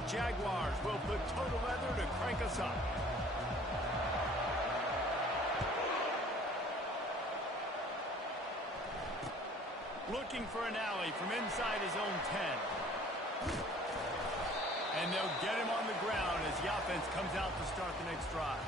the Jaguars will put total leather to crank us up. Looking for an alley from inside his own 10. And they'll get him on the ground as the offense comes out to start the next drive.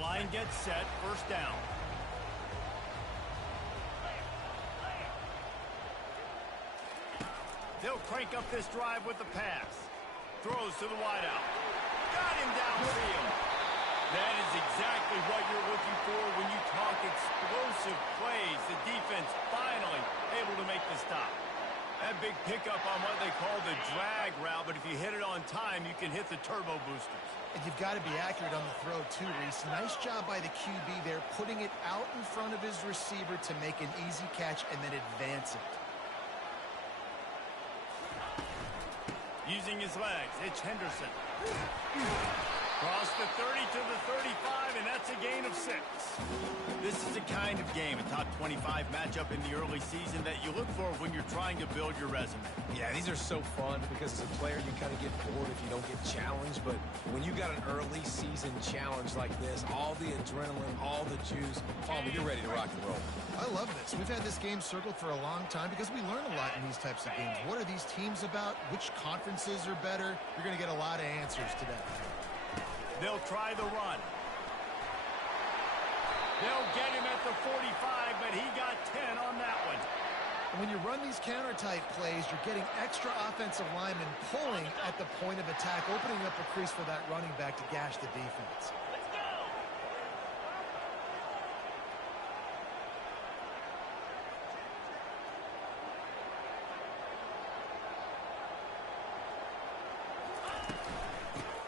Line gets set, first down. They'll crank up this drive with the pass. Throws to the wideout. Got him downfield. That is exactly what you're looking for when you talk explosive plays. The defense finally able to make the stop. That big pickup on what they call the drag route, but if you hit it on time, you can hit the turbo boosters. And you've got to be accurate on the throw, too, Reese. Nice job by the QB there, putting it out in front of his receiver to make an easy catch and then advance it. Using his legs, it's Henderson. Cross the 30 to the 35, and that's a gain of 6. This is the kind of game, a top 25 matchup in the early season that you look for when you're trying to build your resume. Yeah, these are so fun because as a player, you kind of get bored if you don't get challenged. But when you got an early season challenge like this, all the adrenaline, all the juice, Palmer, you're ready to rock and roll. I love this. We've had this game circled for a long time because we learn a lot in these types of games. What are these teams about? Which conferences are better? You're going to get a lot of answers today. They'll try the run. They'll get him at the 45, but he got 10 on that one. And when you run these counter-type plays, you're getting extra offensive linemen pulling at the point of attack, opening up a crease for that running back to gash the defense.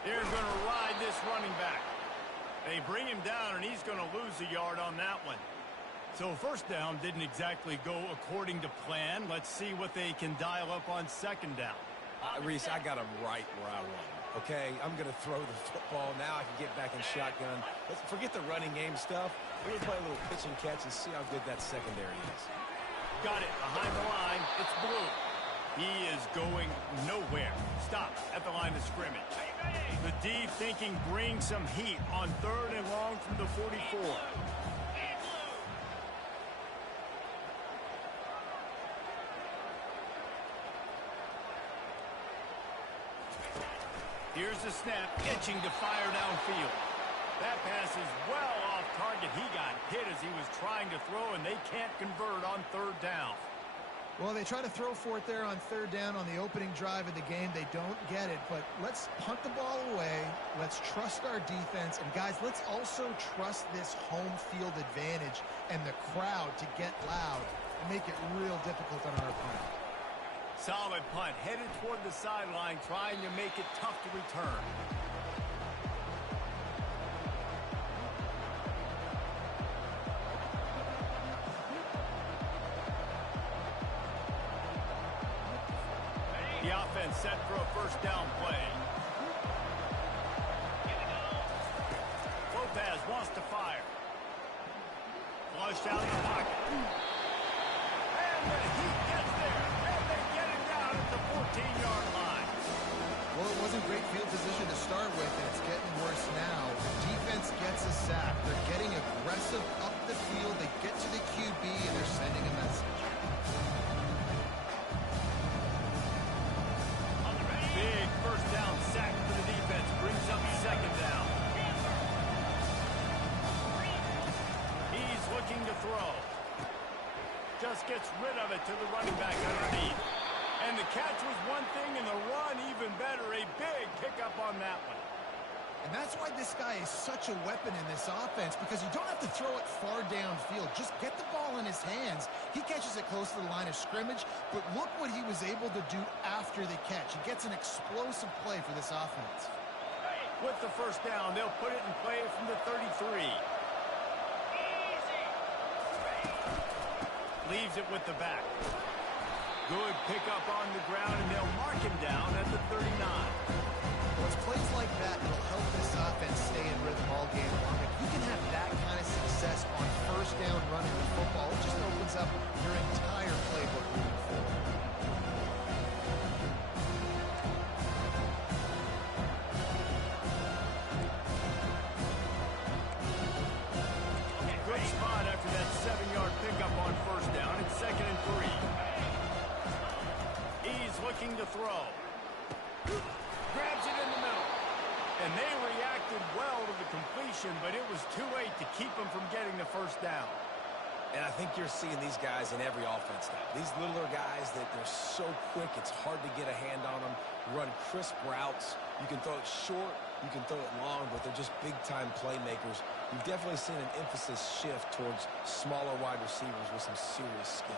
They're going to ride this running back. They bring him down, and he's going to lose a yard on that one. So first down didn't exactly go according to plan. Let's see what they can dial up on second down. Reese, I got him right where I want him. Okay, I'm going to throw the football. Now I can get back in shotgun. Let's forget the running game stuff. We're going to play a little pitch and catch and see how good that secondary is. Got it behind the line. It's Blue. He is going nowhere. Stop at the line of scrimmage. The D thinking bring some heat on third and long from the 44. Here's the snap, itching to fire downfield. That pass is well off target. He got hit as he was trying to throw, and they can't convert on third down. Well, they try to throw for it there on third down on the opening drive of the game. They don't get it, but let's punt the ball away. Let's trust our defense. And, guys, let's also trust this home field advantage and the crowd to get loud and make it real difficult on our opponent. Solid punt, headed toward the sideline, trying to make it tough to return. The offense set for a first down play. Lopez wants to fire. Flushed out the pocket. And the heat gets there. And they get him down at the 14-yard line. Well, it wasn't great field position to start with, and it's getting worse now. The defense gets a sack. They're getting aggressive up the field. They get to the QB, and they're sending a message. Big first down sack for the defense. Brings up second down. He's looking to throw. Just gets rid of it to the running back underneath. And the catch was one thing, and the run even better. A big pickup on that one. And that's why this guy is such a weapon in this offense, because you don't have to throw it far downfield. Just get the ball in his hands. He catches it close to the line of scrimmage, but look what he was able to do after the catch. He gets an explosive play for this offense. With the first down, they'll put it in play from the 33. Leaves it with the back. Good pickup on the ground, and they'll mark him down at the 39. Well, it's plays like that that'll help this up your entire playbook moving forward. Good spot after that 7-yard pickup on first down. It's 2nd and 3. He's looking to throw. Grabs it in the middle. And they reacted well to the completion, but it was too late to keep them from getting the first down. And I think you're seeing these guys in every offense now. These littler guys that they're so quick, it's hard to get a hand on them. Run crisp routes. You can throw it short, you can throw it long, but they're just big-time playmakers. You've definitely seen an emphasis shift towards smaller wide receivers with some serious skill.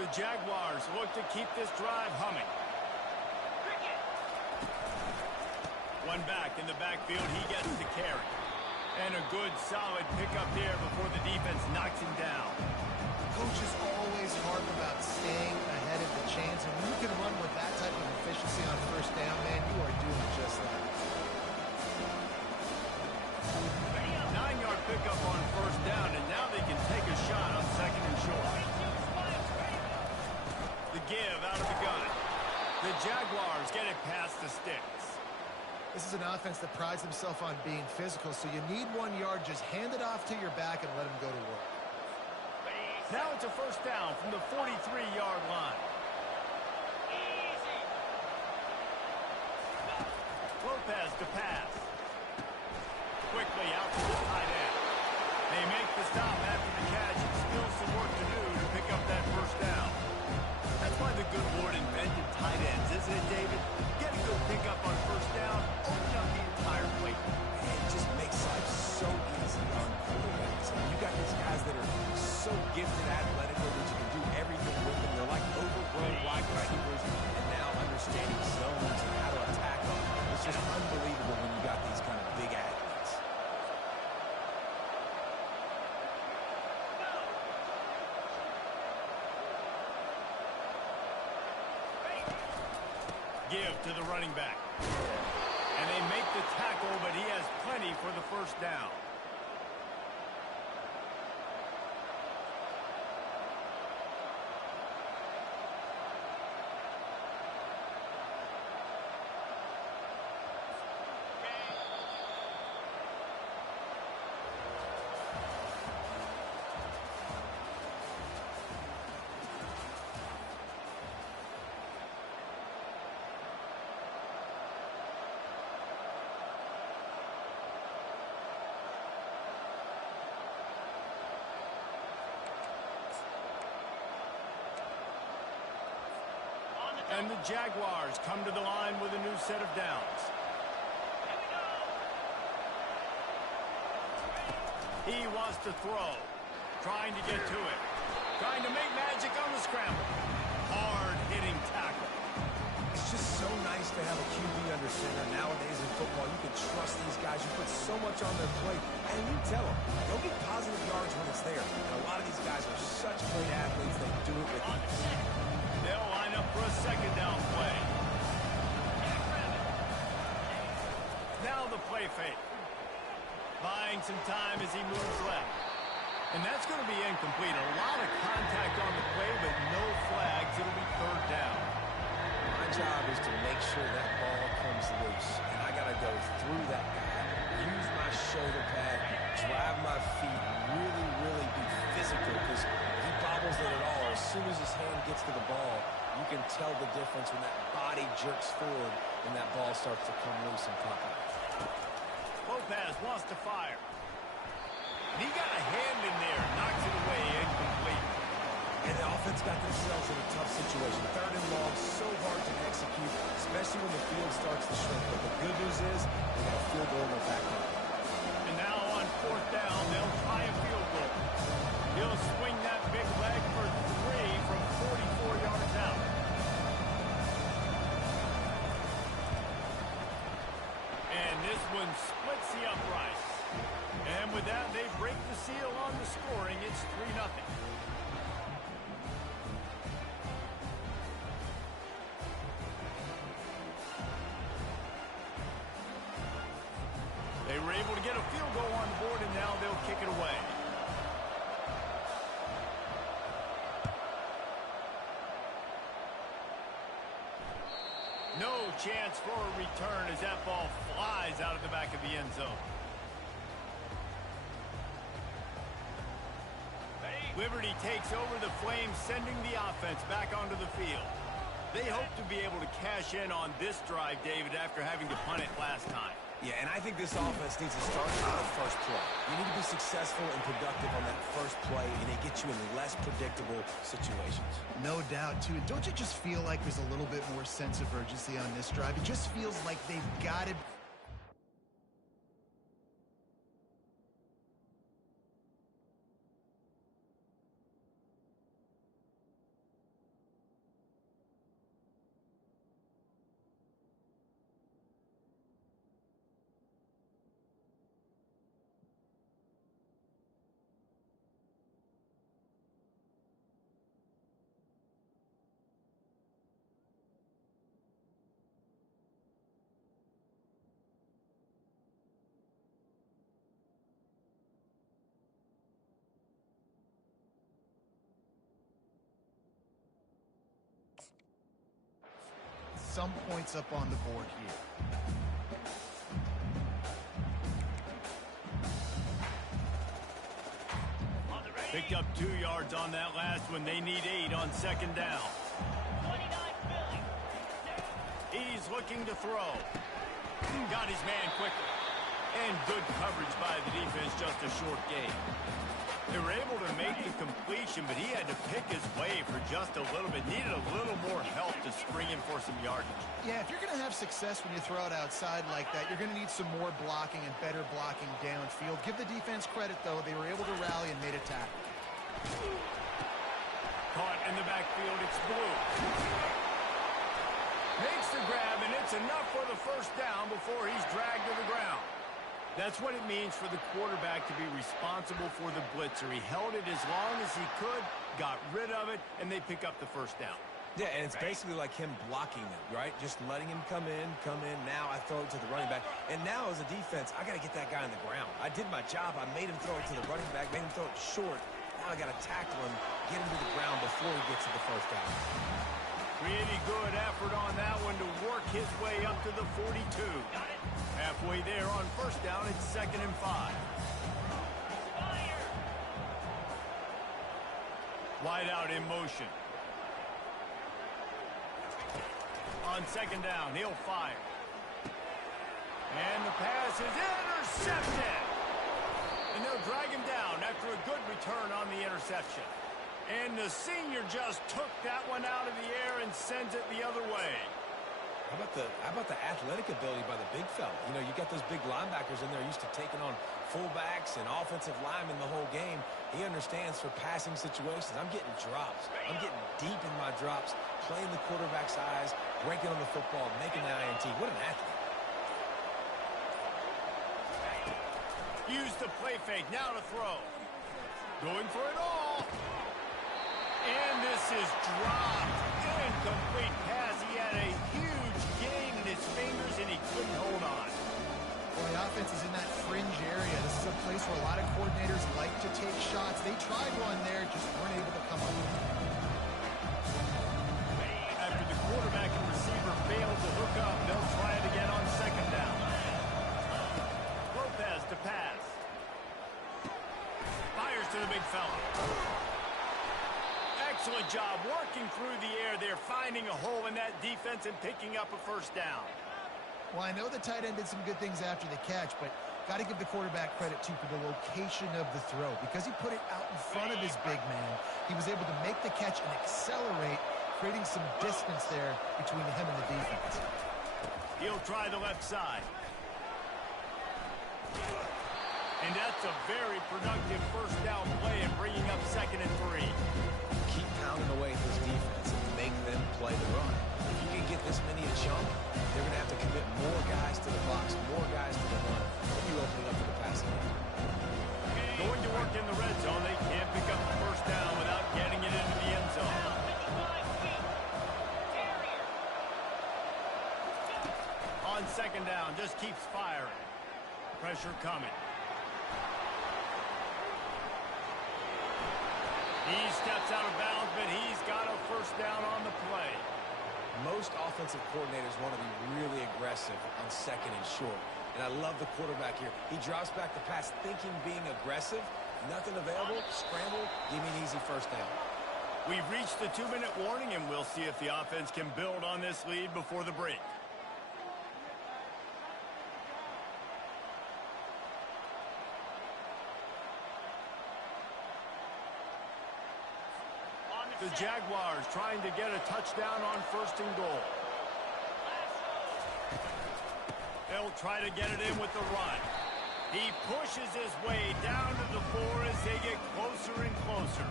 The Jaguars look to keep this drive humming. One back in the backfield, he gets the carry. And a good, solid pickup there before the defense knocks him down. Coaches always harp about staying ahead of the chains, and when you can run with that type of efficiency on first down, man, you are doing just that. 9-yard pickup on first down, and now they can take a shot on 2nd and short. The give out of the gun. The Jaguars get it past the sticks. This is an offense that prides themselves on being physical, so you need 1 yard, just hand it off to your back and let them go to work. Now it's a first down from the 43-yard line. Lopez to pass. Quickly out to the tight end. They make the stop after the catch. Still some work to do to pick up that first down. That's why the good Lord invented tight ends, isn't it, David? Get a good pickup on first down, open up the entire plate. It just makes life so easy on quarterbacks. And you got these guys that are so gifted athletically that you can do everything with them. They're like overgrown wide receivers, and now understanding zones and how to attack them. It's just unbelievable when you got these kind of big athletes. Give to the running back. And they make the tackle, but he has plenty for the first down. And the Jaguars come to the line with a new set of downs. He wants to throw. Trying to get to it. Trying to make magic on the scramble. Hard-hitting tackle. It's just so nice to have a QB under center. Nowadays in football, you can trust these guys. You put so much on their plate. And you tell them, they'll get positive yards when it's there. And a lot of these guys are such great athletes. They do it with ease. They'll line up for a second down play. Now the play fake. Buying some time as he moves left. And that's going to be incomplete. A lot of contact on the play, but no flags. It'll be third down. My job is to make sure that ball comes loose. And I got to go through that guy, use my shoulder pad, drive my feet, really be physical, because he bobbles it at all. As soon as his hand gets to the ball, you can tell the difference when that body jerks forward and that ball starts to come loose and pop out. Lopez wants to fire. And he got a hand in there, knocks it away, incomplete. And the offense got themselves in a tough situation. Third and long, so hard to execute, especially when the field starts to shrink. But the good news is they got a field goal in their back end. And now on fourth down, they'll try a field goal. He'll swing that big leg for 3 from 44 yards out. And this one splits the uprights. And with that, they break the seal on the scoring. It's 3-0. They were able to get a field goal on the board, and now they'll kick it away. No chance for a return as that ball flies out of the back of the end zone. Liberty takes over the Flames, sending the offense back onto the field. They hope to be able to cash in on this drive, David, after having to punt it last time. Yeah, and I think this offense needs to start on the first play. You need to be successful and productive on that first play, and it gets you in less predictable situations. No doubt, too. And don't you just feel like there's a little bit more sense of urgency on this drive? It just feels like they've got to... Some points up on the board here. Picked up 2 yards on that last one. They need 8 on second down. He's looking to throw. Got his man quickly. And good coverage by the defense, just a short gain. They were able to make the completion, but he had to pick his way for just a little bit. Needed a little more help to spring in for some yardage. Yeah, if you're going to have success when you throw it outside like that, you're going to need some more blocking and better blocking downfield. Give the defense credit, though. They were able to rally and made a tackle. Caught in the backfield. It's Blue. Makes the grab, and it's enough for the first down before he's dragged to the ground. That's what it means for the quarterback to be responsible for the blitzer. He held it as long as he could, got rid of it, and they pick up the first down. Yeah, and it's basically like him blocking them, right? Just letting him come in. Now I throw it to the running back. And now as a defense, I got to get that guy on the ground. I did my job. I made him throw it to the running back, made him throw it short. Now I got to tackle him, get him to the ground before he gets to the first down. Really good effort on that one to work his way up to the 42. Halfway there on first down, it's 2nd and 5. Wide out in motion. On second down, he'll fire. And the pass is intercepted. And they'll drag him down after a good return on the interception. And the senior just took that one out of the air and sends it the other way. How about the athletic ability by the big fella? You know, you got those big linebackers in there used to taking on fullbacks and offensive linemen the whole game. He understands for passing situations. I'm getting drops. I'm getting deep in my drops, playing the quarterback's eyes, breaking on the football, making the INT. What an athlete. Use the play fake, now to throw. Going for it all. And this is dropped. Incomplete pass. He had a huge gain in his fingers, and he couldn't hold on. Well, the offense is in that fringe area. This is a place where a lot of coordinators like to take shots. They tried one there, just weren't able to come up with it. After the quarterback and receiver failed to hook up, they'll try it again on second down. Lopez to pass. Fires to the big fella. Excellent job working through the air there, finding a hole in that defense and picking up a first down. Well, I know the tight end did some good things after the catch, but got to give the quarterback credit, too, for the location of the throw. Because he put it out in front of his big man, he was able to make the catch and accelerate, creating some distance there between him and the defense. He'll try the left side. And that's a very productive first down play and bringing up 2nd and 3. Keep pounding away at this defense and make them play the run. If you can get this many a chunk, they're going to have to commit more guys to the box, more guys to the run. What are you opening up for the passing game? Going to work in the red zone. They can't pick up the first down without getting it into the end zone. On second down, just keeps firing. Pressure coming. He steps out of bounds, but he's got a first down on the play. most offensive coordinators want to be really aggressive on second and short. And I love the quarterback here. He drops back the pass thinking being aggressive. Nothing available. Scramble. Give me an easy first down. We've reached the 2-minute warning, and we'll see if the offense can build on this lead before the break. The Jaguars trying to get a touchdown on 1st and goal. They'll try to get it in with the run. He pushes his way down to the floor as they get closer and closer.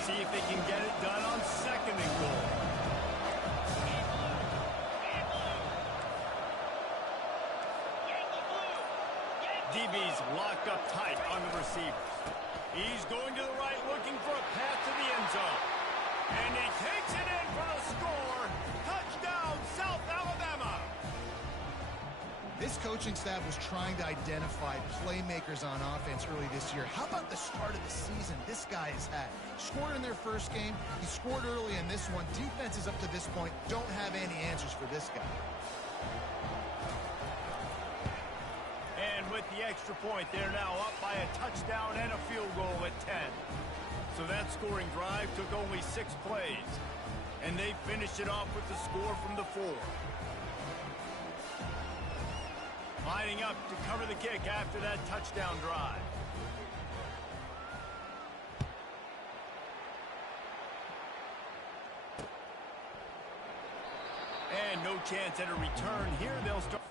See if they can get it done on 2nd and goal. DB's locked up tight on the receivers. He's going to the right, looking for a path to the end zone. And he takes it in for the score. Touchdown, South Alabama. This coaching staff was trying to identify playmakers on offense early this year. How about the start of the season this guy has had? Scored in their first game. He scored early in this one. Defenses up to this point don't have any answers for this guy. And with the extra point, they're now up by a touchdown and a field goal at 10. So that scoring drive took only 6 plays. And they finished it off with the score from the 4. Lining up to cover the kick after that touchdown drive. And no chance at a return here. They'll start.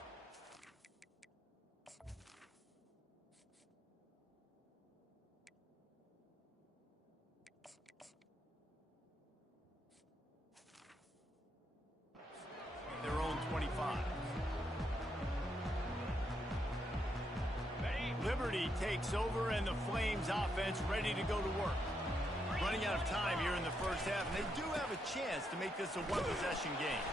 Their own 25. Liberty takes over, and the Flames offense ready to go to work. Running out of time here in the first half, and they do have a chance to make this a one-possession game.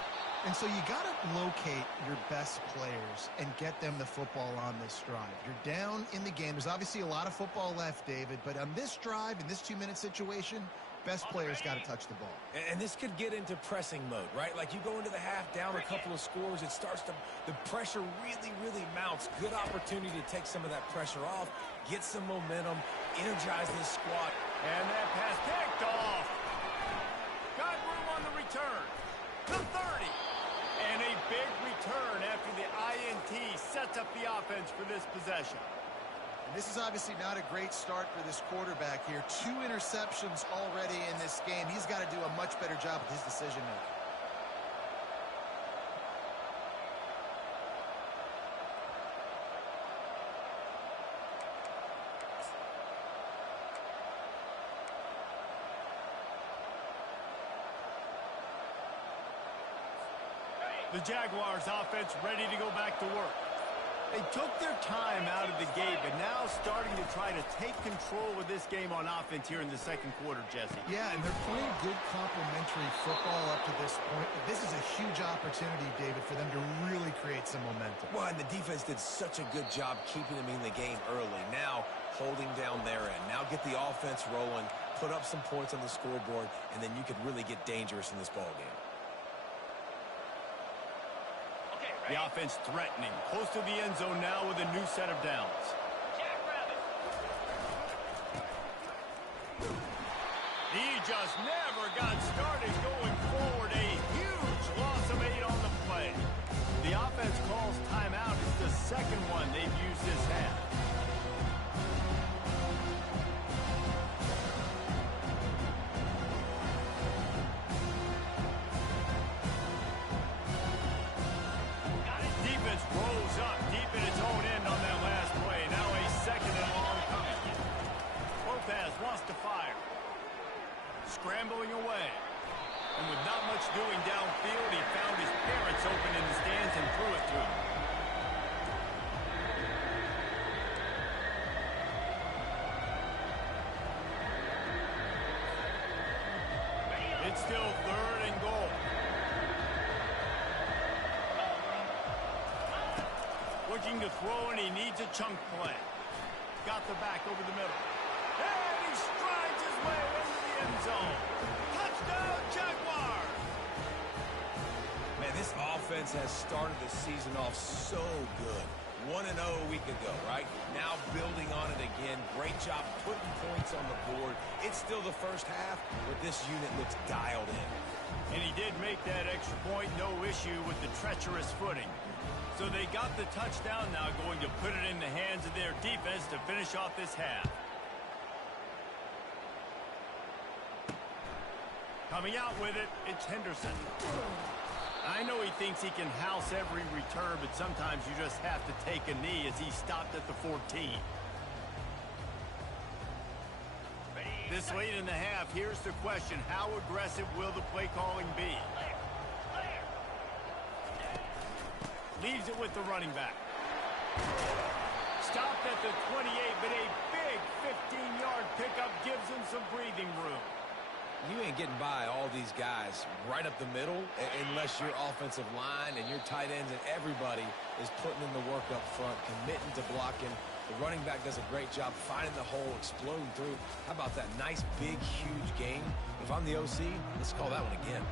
And so you got to locate your best players and get them the football on this drive. You're down in the game. There's obviously a lot of football left, David, but on this drive, in this 2-minute situation, best players got to touch the ball. And this could get into pressing mode, right? Like you go into the half down a couple of scores, it starts to, the pressure really mounts. Good opportunity to take some of that pressure off, get some momentum, energize this squad. And that pass picked off. Got room on the return. The 30. And a big return after the INT sets up the offense for this possession. This is obviously not a great start for this quarterback here. 2 interceptions already in this game. He's got to do a much better job with his decision-making. The Jaguars offense ready to go back to work. They took their time out of the gate, but now starting to try to take control of this game on offense here in the second quarter, Jesse. Yeah, and they're playing good complementary football up to this point. This is a huge opportunity, David, for them to really create some momentum. Well, and the defense did such a good job keeping them in the game early. Now, holding down their end. Now get the offense rolling, put up some points on the scoreboard, and then you could really get dangerous in this ball game. The offense threatening, close to the end zone now with a new set of downs. He just never got started going forward. A huge loss of 8 on the play. The offense calls timeout. It's the second one they've used this half. Rolls up deep in its own end on that last play. Now a second and long coming. Lopez wants to fire. Scrambling away. And with not much doing downfield, he found his parents open in the stands and threw it to him. It's still 3rd and goal. Looking to throw, and he needs a chunk play. got the back over the middle. And he strides his way into the end zone. Touchdown, Jaguars! Man, this offense has started the season off so good. 1-0 a week ago, right? Now building on it again. Great job putting points on the board. It's still the first half, but this unit looks dialed in. And he did make that extra point, no issue with the treacherous footing. So they got the touchdown, now going to put it in the hands of their defense to finish off this half. Coming out with it, it's Henderson. I know he thinks he can house every return, but sometimes you just have to take a knee as he stopped at the 14. This late in the half, here's the question. How aggressive will the play calling be? Leaves it with the running back. Stopped at the 28, but a big 15-yard pickup gives him some breathing room. You ain't getting by all these guys right up the middle unless your offensive line and your tight ends and everybody is putting in the work up front, committing to blocking. The running back does a great job finding the hole, exploding through. How about that nice, big, huge game? If I'm the OC, let's call that one again.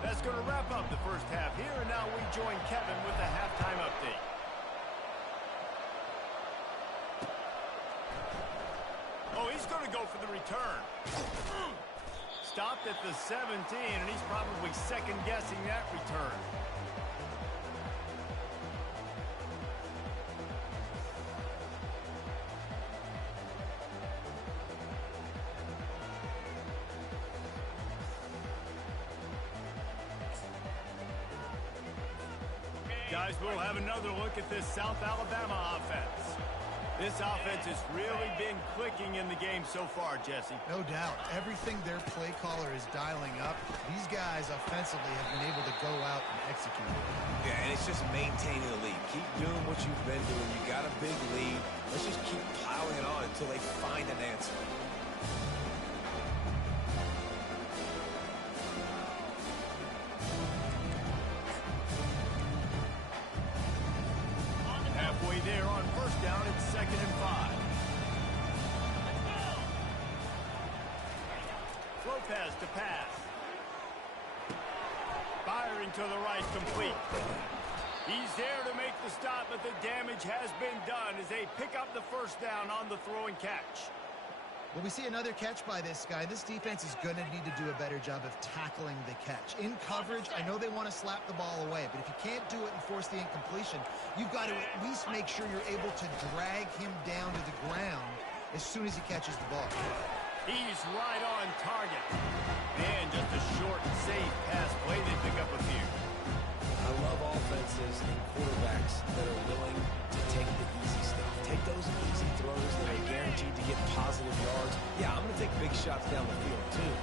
That's going to wrap up the first half here, and now we join Kevin with the halftime update. Oh, he's going to go for the return. Stopped at the 17, and he's probably second-guessing that return. Guys, we'll have another look at this South Alabama offense. This offense has really been clicking in the game so far, Jesse. No doubt. Everything their play caller is dialing up, these guys offensively have been able to go out and execute. Yeah, and it's just maintaining the lead. Keep doing what you've been doing. You got a big lead. Let's just keep piling it on until they find an answer. Halfway there on first down, it's 2nd and 5. Lopez to pass. Firing to the right, complete. He's there to make the stop, but the damage has been done as they pick up the first down on the throw and catch. Well, we see another catch by this guy. This defense is going to need to do a better job of tackling the catch. In coverage, I know they want to slap the ball away, but if you can't do it and force the incompletion, you've got to at least make sure you're able to drag him down to the ground as soon as he catches the ball. He's right on target. And just a short and safe pass play. They pick up a few. I love offenses and quarterbacks that are willing to take the easy stuff. Take those easy throws that are guaranteed to get positive yards. Yeah, I'm going to take big shots down the field too.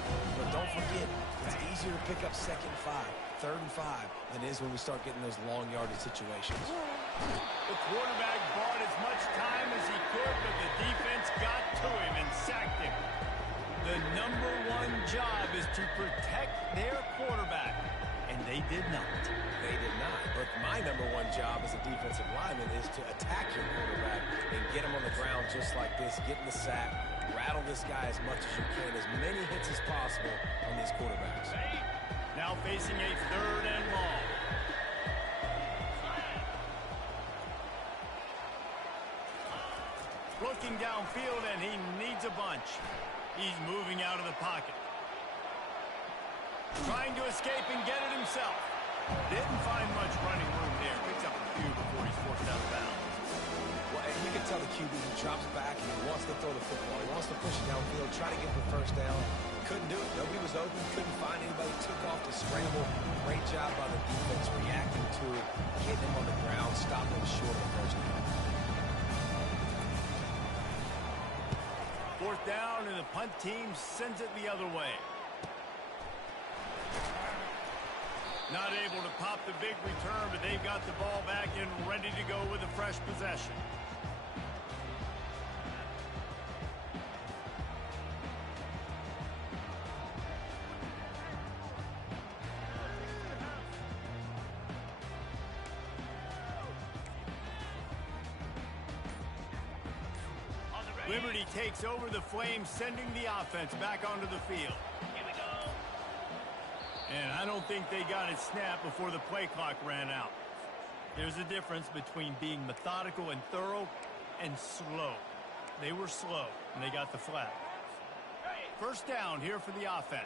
But don't forget, it's easier to pick up 2nd and 5, 3rd and 5 than it is when we start getting those long yardage situations. The quarterback bought as much time as he could, but the defense got to him and sacked him. The number one job is to protect their quarterback, and they did not. They did not. But my number one job as a defensive lineman is to attack your quarterback and get him on the ground just like this, get in the sack, rattle this guy as much as you can, as many hits as possible on these quarterbacks. Now facing a 3rd and long. Looking downfield, and he needs a bunch. He's moving out of the pocket. Trying to escape and get it himself. Didn't find much running room there. Picks up a few before he's forced out of bounds. Well, and you can tell the QB, he drops back and he wants to throw the football. He wants to push it downfield, try to get the first down. Couldn't do it. Nobody was open. Couldn't find anybody. Took off to scramble. Great job by the defense reacting to it, getting him on the ground, stopping him short of the first down. 4th down, and the punt team sends it the other way. Not able to pop the big return, but they've got the ball back and ready to go with a fresh possession. Liberty takes over the Flames, sending the offense back onto the field. Here we go. And I don't think they got it snapped before the play clock ran out. There's a difference between being methodical and thorough and slow. They were slow, and they got the flag. First down here for the offense.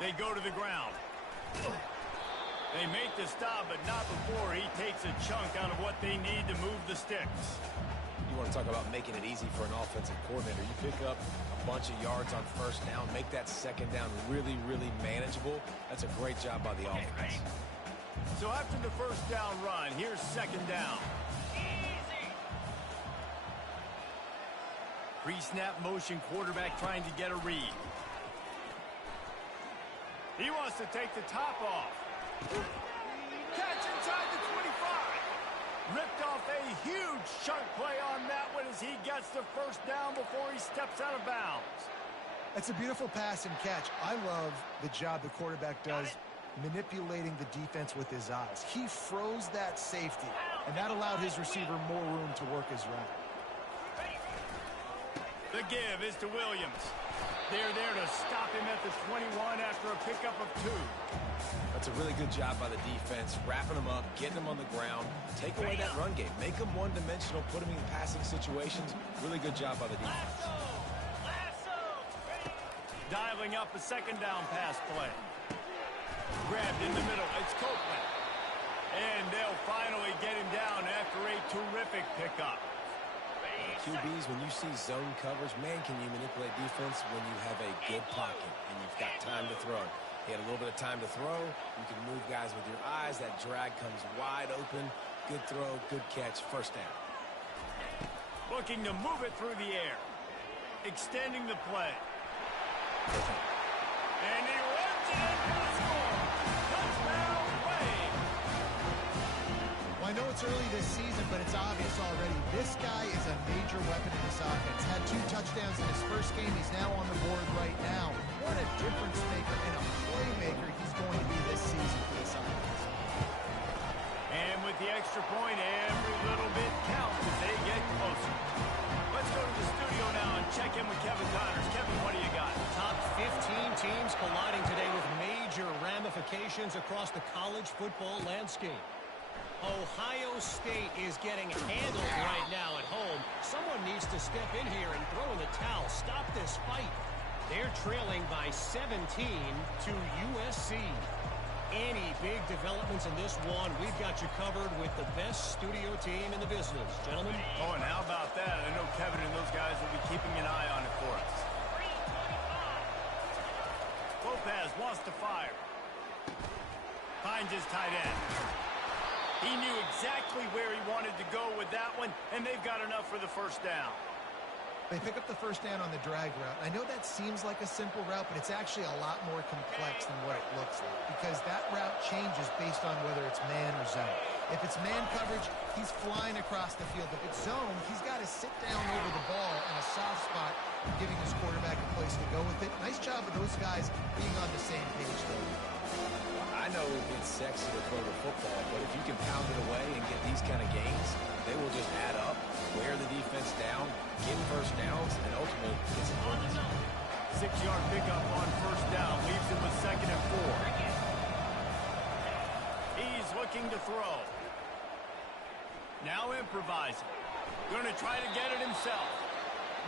They go to the ground. They make the stop, but not before he takes a chunk out of what they need to move the sticks. You want to talk about making it easy for an offensive coordinator. You pick up a bunch of yards on first down, make that second down really, really manageable. That's a great job by the offense. So after the first down run, here's second down. Easy. Pre-snap motion, quarterback trying to get a read. He wants to take the top off. Catch inside the 25. Ripped off a huge chunk play on that one as he gets the first down before he steps out of bounds. That's a beautiful pass and catch. I love the job the quarterback does manipulating the defense with his eyes. He froze that safety, and that allowed his receiver more room to work his route. The give is to Williams. They're there to stop him at the 21 after a pickup of 2. That's a really good job by the defense, wrapping him up, getting him on the ground, take away that run game, make him one-dimensional, put him in passing situations. Really good job by the defense. Dialing up a second down pass play. Grabbed in the middle. It's Copeland. And they'll finally get him down after a terrific pickup. QBs, when you see zone coverage, man, can you manipulate defense when you have a good pocket and you've got time to throw. He had a little bit of time to throw. You can move guys with your eyes. That drag comes wide open. Good throw, good catch, first down. Looking to move it through the air. Extending the play. And he runs it in for the score. Touchdown, Wade. Well, I know it's early this season, but it's obvious already. This guy is a major weapon in this offense. Had 2 touchdowns in his first game. He's now on the board right now. What a difference maker and a playmaker he's going to be this season for this offense. And with the extra point, every little bit counts as they get closer. Let's go to the studio now and check in with Kevin Connors. Kevin, what do you got? Top 15 teams colliding today with major ramifications across the college football landscape. Ohio State is getting handled right now at home. Someone needs to step in here and throw in the towel. Stop this fight. They're trailing by 17 to USC. Any big developments in this one, we've got you covered with the best studio team in the business. Gentlemen. Oh, and how about that? I know Kevin and those guys will be keeping an eye on it for us. Lopez wants to fire. Finds his tight end. He knew exactly where he wanted to go with that one, and they've got enough for the first down. They pick up the first down on the drag route. I know that seems like a simple route, but it's actually a lot more complex than what it looks like because that route changes based on whether it's man or zone. If it's man coverage, he's flying across the field. If it's zone, he's got to sit down over the ball in a soft spot, giving his quarterback a place to go with it. Nice job of those guys being on the same page, though. I know it's sexy to throw the football, but if you can pound it away and get these kind of gains, they will just add up, wear the defense down, get first downs, and ultimately get some points. 6-yard pickup on first down leaves him with 2nd and 4. He's looking to throw. Now improvising. Going to try to get it himself.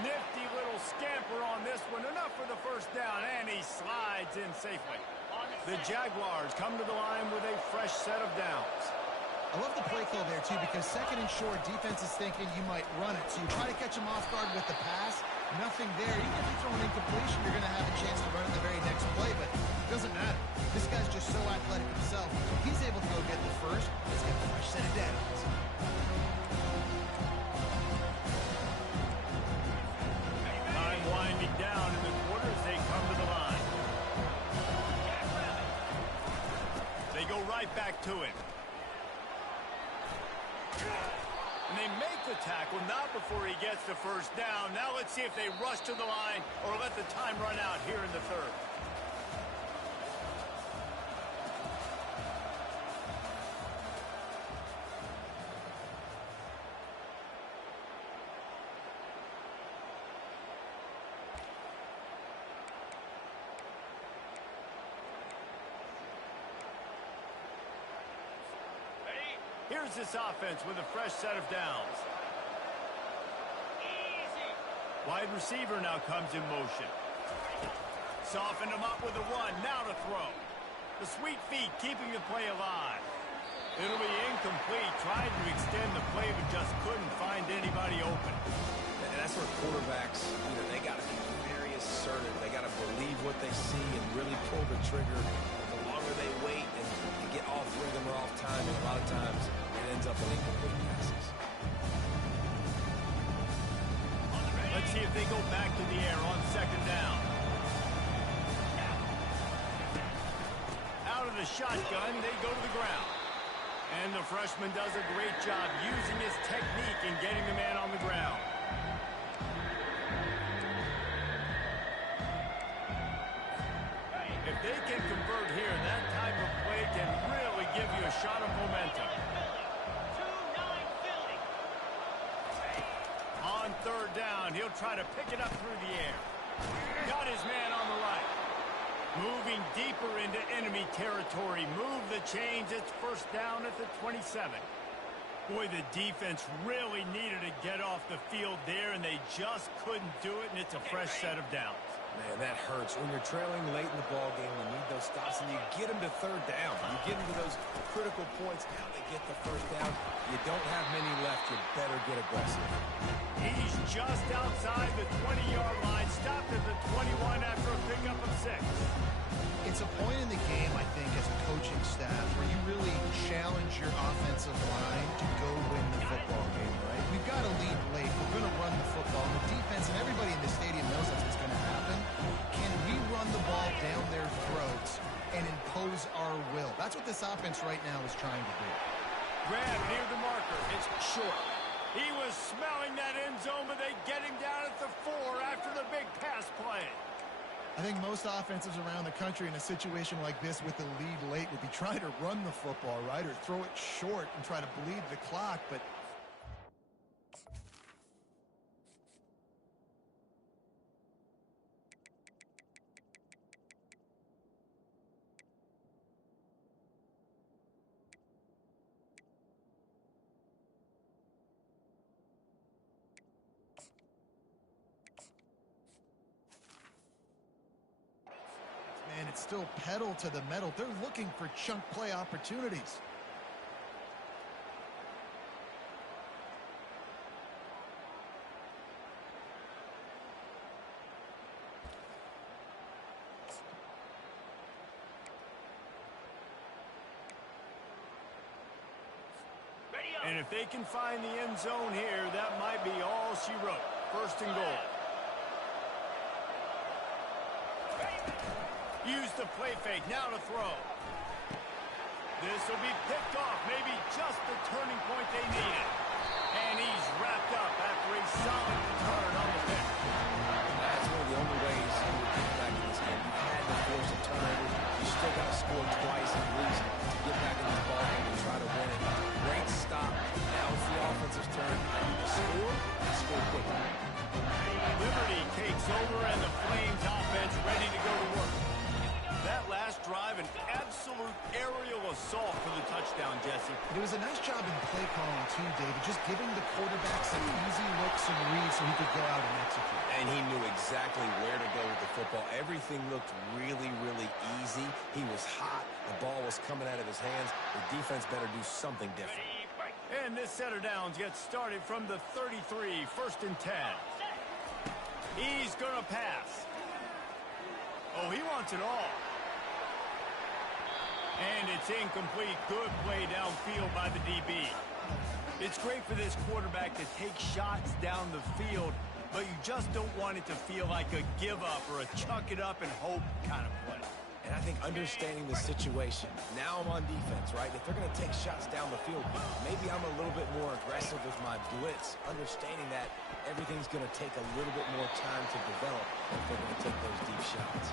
Nifty little scamper on this one. Enough for the first down, and he slides in safely. The Jaguars come to the line with a fresh set of downs. I love the play call there, too, because 2nd and short, defense is thinking you might run it. So you try to catch him off guard with the pass. Nothing there. Even if you throw an incompletion, you're going to have a chance to run in the very next play, but it doesn't matter. This guy's just so athletic himself. He's able to go get the first. Let's get a fresh set of downs. Time winding down in the quarter as they come to the line. They go right back to it. And they make the tackle, not before he gets the first down. Now let's see if they rush to the line or let the time run out here in the third. Here's this offense with a fresh set of downs. Wide receiver now comes in motion. Softened him up with a run. Now to throw. The sweet feet keeping the play alive. It'll be incomplete. Tried to extend the play, but just couldn't find anybody open. And that's where quarterbacks, they got to be very assertive. They got to believe what they see and really pull the trigger. The longer they wait and get off rhythm or off time, and a lot of times it ends up in incomplete passes. Let's see if they go back to the air on second down. Out of the shotgun, they go to the ground. And the freshman does a great job using his technique and getting the man on the ground. If they can convert here, that type of play can really give you a shot of momentum. On third down, he'll try to pick it up through the air. Got his man on the right. Moving deeper into enemy territory. Move the chains. It's first down at the 27. Boy, the defense really needed to get off the field there, and they just couldn't do it, and it's a fresh set of downs. Man, that hurts. When you're trailing late in the ballgame, you need those stops, and you get them to third down. You get into those critical points. Now they get the first down. You don't have many left. You better get aggressive. He's just outside the 20-yard line. Stopped at the 21 after a pickup of 6. It's a point in the game, I think, as a coaching staff, where you really challenge your offensive line to go win the football game, right? We've got to lead late. We're going to run the football. The defense and everybody in the stadium knows that's what's going to happen. Can we run the ball down their throats and impose our will? That's what this offense right now is trying to do. Grab near the marker. It's short. He was smelling that end zone, but they get him down at the 4 after the big pass play. I think most offenses around the country in a situation like this with the lead late would be trying to run the football, right, or throw it short and try to bleed the clock, but man, it's still pedal to the metal. They're looking for chunk play opportunities. And if they can find the end zone here, that might be all she wrote. First and goal. Use the play fake, now to throw. This will be picked off, maybe just the turning point they needed. And he's wrapped up after a solid return on the pick. That's one of the only ways you would get back in this game. You had to force a turnover. You still got to score twice at least to get back in this ballgame and try to win it. Great stop. Now it's the offensive turn. You score and score quickly. Liberty takes over and the Flames offense ready to go to work. That last drive, an absolute aerial assault for the touchdown, Jesse. It was a nice job in play calling too, David, just giving the quarterback some easy looks and reads so he could go out and execute. And he knew exactly where to go with the football. Everything looked really, really easy. He was hot. The ball was coming out of his hands. The defense better do something different. And this set of downs gets started from the 33, first and 10. He's going to pass. Oh, he wants it all. And it's incomplete. Good play downfield by the DB. It's great for this quarterback to take shots down the field, but you just don't want it to feel like a give-up or a chuck-it-up-and-hope kind of play. And I think understanding the situation, now I'm on defense, right? If they're going to take shots down the field, maybe I'm a little bit more aggressive with my blitz, understanding that everything's going to take a little bit more time to develop if they're going to take those deep shots.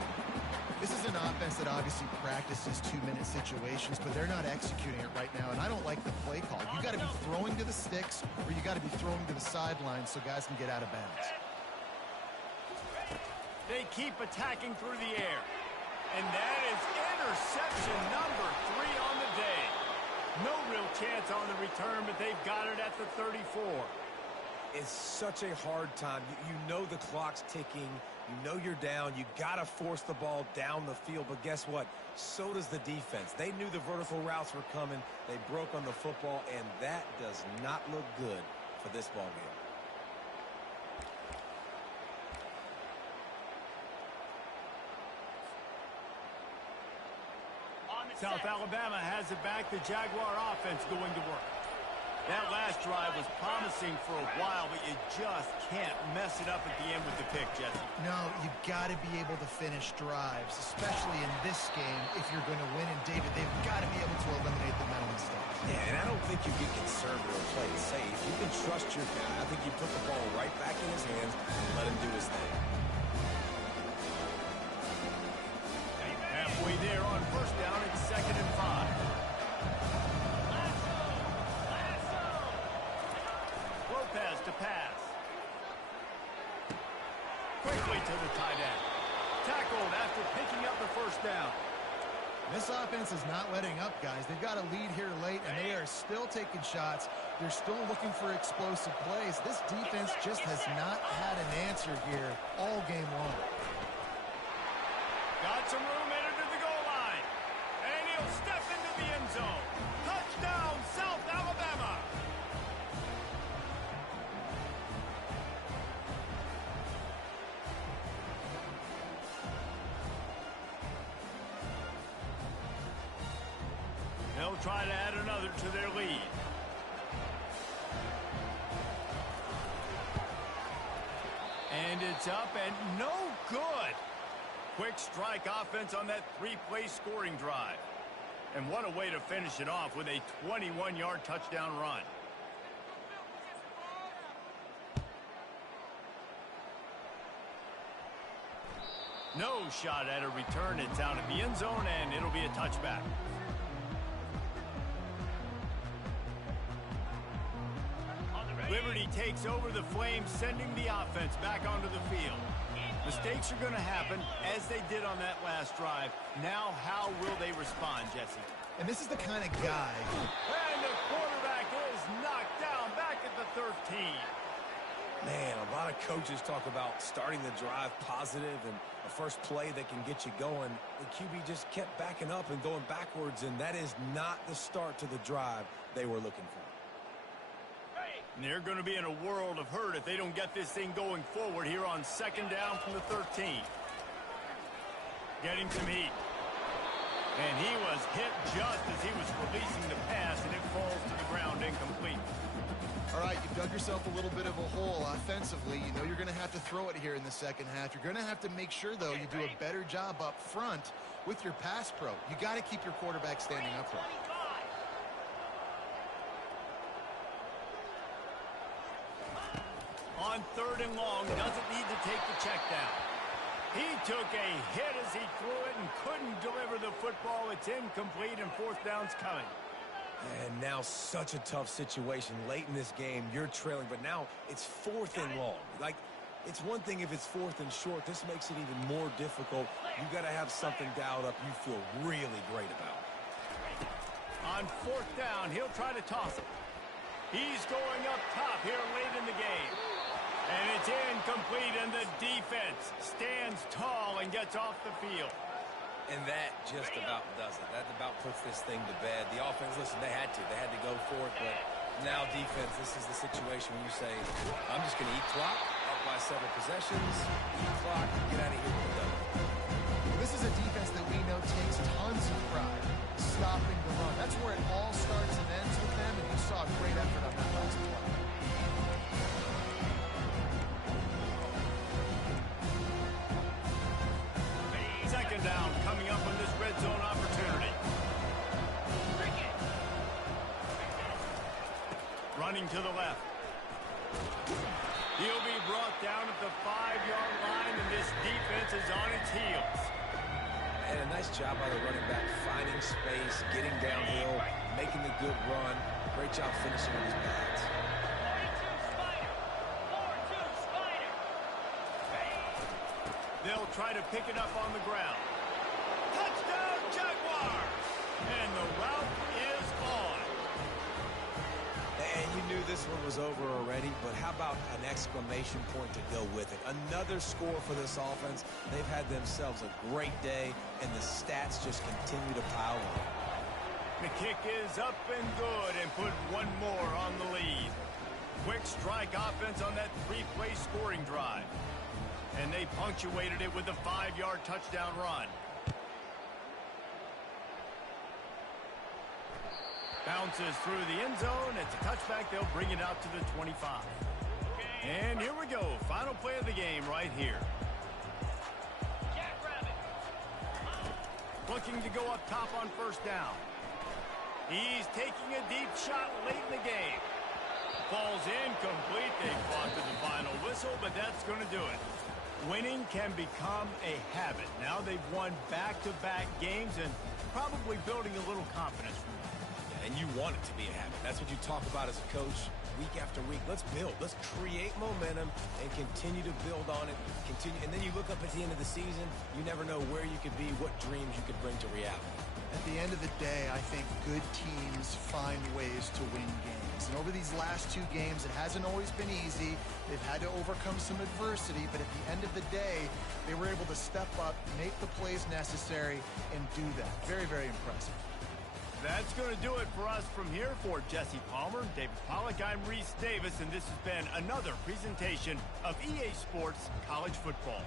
This is an offense that obviously practices 2-minute situations, but they're not executing it right now, and I don't like the play call. You got to be throwing to the sticks, or you got to be throwing to the sidelines so guys can get out of bounds. They keep attacking through the air. And that is interception number 3 on the day. No real chance on the return, but they've got it at the 34. It's such a hard time. You know the clock's ticking. You know you're down. You got to force the ball down the field. But guess what? So does the defense. They knew the vertical routes were coming. They broke on the football, and that does not look good for this ball game. South Alabama has it back. The Jaguar offense going to work. That last drive was promising for a while, but you just can't mess it up at the end with the pick, Jesse. No, you've got to be able to finish drives, especially in this game if you're going to win. And, David, they've got to be able to eliminate the mental mistakes. Yeah, and I don't think you get conservative or play it safe. You can trust your guy. I think you put the ball right back in his hands and let him do his thing. Halfway there on first down, it's 2nd and 5. Lopez to pass. Quickly to the tight end. Tackled after picking up the first down. This offense is not letting up, guys. They've got a lead here late, and they are still taking shots. They're still looking for explosive plays. This defense just has not had an answer here all game long. Got some room headed to the goal line. And he'll step into the end zone. Touchdown, South Alabama. They'll try to add another to their lead. And it's up and no good. Quick strike offense on that 3-play scoring drive. And what a way to finish it off with a 21-yard touchdown run. No shot at a return. It's out of the end zone, and it'll be a touchback. Liberty takes over the Flames, sending the offense back onto the field. Mistakes are going to happen, as they did on that last drive. Now, how will they respond, Jesse? And this is the kind of guy. And the quarterback is knocked down back at the 13. Man, a lot of coaches talk about starting the drive positive and a first play that can get you going. The QB just kept backing up and going backwards, and that is not the start to the drive they were looking for. And they're going to be in a world of hurt if they don't get this thing going forward here on 2nd down from the 13. Getting some heat. And he was hit just as he was releasing the pass, and it falls to the ground incomplete. All right, you've dug yourself a little bit of a hole offensively. You know you're going to have to throw it here in the second half. You're going to have to make sure, though, you do a better job up front with your pass pro. You got to keep your quarterback standing upright. On 3rd and long, doesn't need to take the check down. He took a hit as he threw it and couldn't deliver the football. It's incomplete, and 4th down's coming. And now such a tough situation late in this game. You're trailing, but now it's 4th and long. Like, it's one thing if it's 4th and short. This makes it even more difficult. You got to have something dialed up you feel really great about. On 4th down, he'll try to toss it. He's going up top here late in the game. And it's incomplete, and the defense stands tall and gets off the field. And that just about does it. That about puts this thing to bed. The offense, listen, they had to go for it, but now defense, this is the situation when you say, I'm just going to eat clock, up by several possessions, eat clock, get out of here with the double. This is a defense that we know takes tons of pride stopping the run. That's where it all starts and ends with them, and you saw a great effort on that last play. Second down coming up on this running to the left. He'll be brought down at the 5-yard line, and this defense is on its heels. And a nice job by the running back, finding space, getting downhill, making the good run. Great job finishing with his pads. They'll try to pick it up on the ground. Touchdown, Jaguars! And the route is on. And you knew this one was over already, but how about an exclamation point to go with it? Another score for this offense. They've had themselves a great day, and the stats just continue to pile on. The kick is up and good, and put one more on the lead. Quick strike offense on that 3-play scoring drive. And they punctuated it with a 5-yard touchdown run. Bounces through the end zone. It's a touchback. They'll bring it out to the 25. And here we go. Final play of the game right here. Looking to go up top on first down. He's taking a deep shot late in the game. Falls incomplete. They fought to the final whistle, but that's going to do it. Winning can become a habit. Now they've won back-to-back games and probably building a little confidence from that. Yeah, and you want it to be a habit. That's what you talk about as a coach week after week. Let's build. Let's create momentum and continue to build on it. And then you look up at the end of the season, you never know where you could be, what dreams you could bring to reality. At the end of the day, I think good teams find ways to win games. And over these last 2 games, it hasn't always been easy. They've had to overcome some adversity, but at the end of the day, they were able to step up, make the plays necessary, and do that. Very, very impressive. That's going to do it for us from here. For Jesse Palmer, David Pollack, I'm Reese Davis, and this has been another presentation of EA Sports College Football.